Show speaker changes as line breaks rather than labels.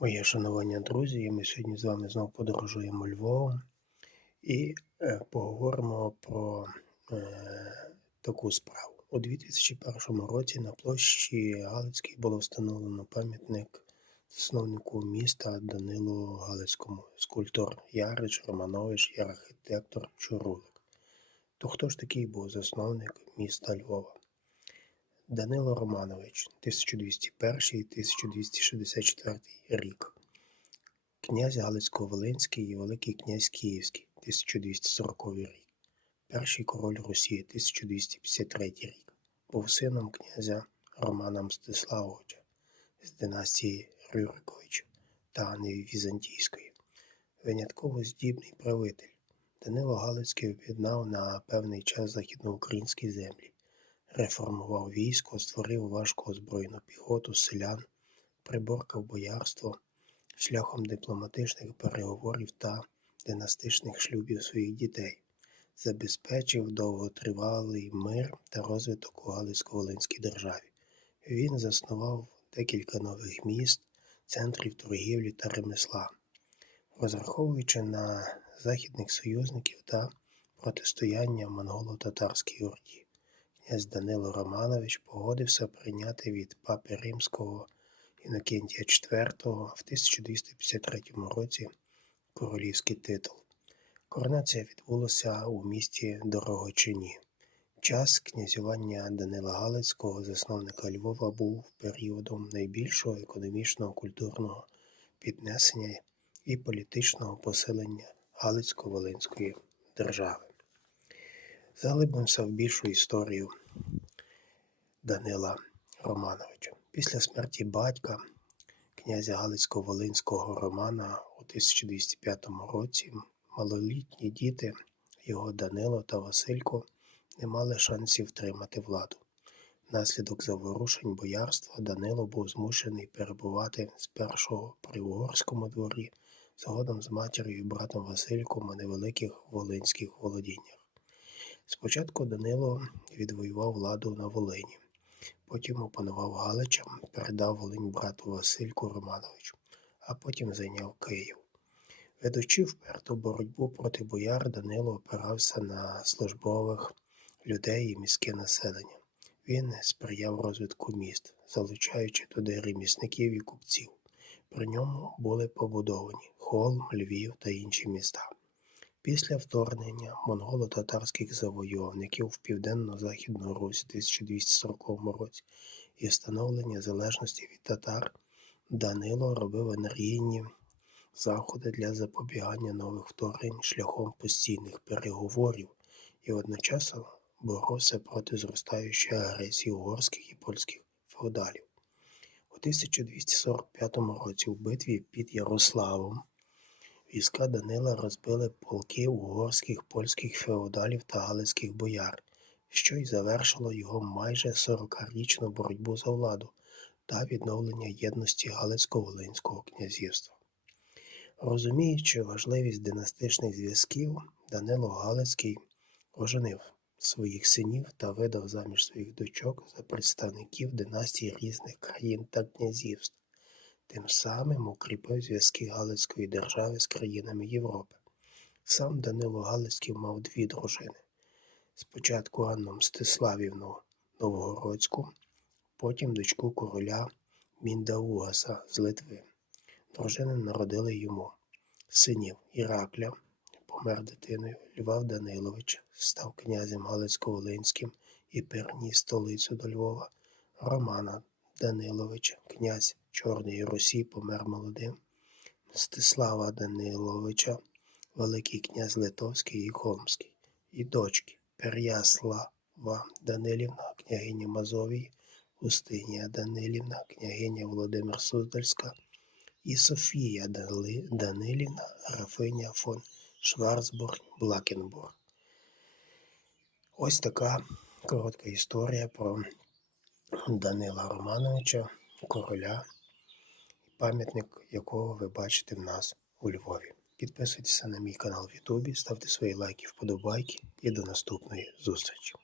Моє шанування, друзі, ми сьогодні з вами знову подорожуємо Львовом і е, поговоримо про е, таку справу. У 2001 році на площі Галицькій було встановлено пам'ятник засновнику міста Данилу Галицькому, скульптор Ярич, Романович і архітектор Чурулик. То хто ж такий був засновник міста Львова? Данило Романович 1201-1264 рік. Князь Галицько-Волинський і Великий князь Київський 1240 рік. Перший король Росії 1253 рік. Був сином князя Романа Мстиславовича з династії Рюриковичів та Анни Візантійської. Винятково здібний правитель. Данило Галицький об'єднав на певний час західноукраїнські землі реформував військо, створив важко озброєну піхоту, селян, приборкав боярство шляхом дипломатичних переговорів та династичних шлюбів своїх дітей, забезпечив довготривалий мир та розвиток у Галицько-Волинській державі. Він заснував декілька нових міст, центрів торгівлі та ремесла, розраховуючи на західних союзників та протистояння монголо-татарській орді князь Данило Романович погодився прийняти від папи Римського Інокентія IV в 1253 році королівський титул. Коронація відбулася у місті Дорогочині. Час князювання Данила Галицького, засновника Львова, був періодом найбільшого економічного, культурного піднесення і політичного посилення Галицько-Волинської держави. Заглибимося в більшу історію Данила Романовича. Після смерті батька князя Галицько-Волинського Романа у 1205 році малолітні діти його Данило та Василько не мали шансів втримати владу. Внаслідок заворушень боярства Данило був змушений перебувати спершу при угорському дворі, згодом з матір'ю і братом Васильком у невеликих волинських володіннях. Спочатку Данило відвоював владу на Волині, потім опанував Галичам, передав Волинь брату Васильку Романовичу, а потім зайняв Київ. Ведучи вперту боротьбу проти бояр, Данило опирався на службових людей і міське населення. Він сприяв розвитку міст, залучаючи туди ремісників і купців. При ньому були побудовані Холм, Львів та інші міста. Після вторгнення монголо-татарських завойовників в Південно-Західну Русь у 1240 році і встановлення залежності від татар Данило робив енергійні заходи для запобігання нових вторгнень шляхом постійних переговорів і одночасно боровся проти зростаючої агресії угорських і польських феодалів. У 1245 році в битві під Ярославом Війська Данила розбили полки угорських польських феодалів та галицьких бояр, що й завершило його майже 40-річну боротьбу за владу та відновлення єдності Галицько-Волинського князівства. Розуміючи важливість династичних зв'язків, Данило Галицький оженив своїх синів та видав заміж своїх дочок за представників династій різних країн та князівств тим самим укріпив зв'язки Галицької держави з країнами Європи. Сам Данило Галицький мав дві дружини. Спочатку Анну Мстиславівну Новгородську, потім дочку короля Міндаугаса з Литви. Дружини народили йому синів Іракля, помер дитиною, Льва Даниловича, став князем Галицько-Волинським і переніс столицю до Львова, Романа Даниловича, князь Чорної Русі помер молодим, Мстислава Даниловича, Великий князь Литовський і Холмський, і дочки Пер'яслава Данилівна, княгиня Мазовії, Устинія Данилівна, княгиня Володимир Суздальська і Софія Данилівна, графиня фон Шварцбург Блакенбург. Ось така коротка історія про Данила Романовича, короля пам'ятник якого ви бачите в нас у Львові. Підписуйтеся на мій канал в Ютубі, ставте свої лайки, вподобайки і до наступної зустрічі.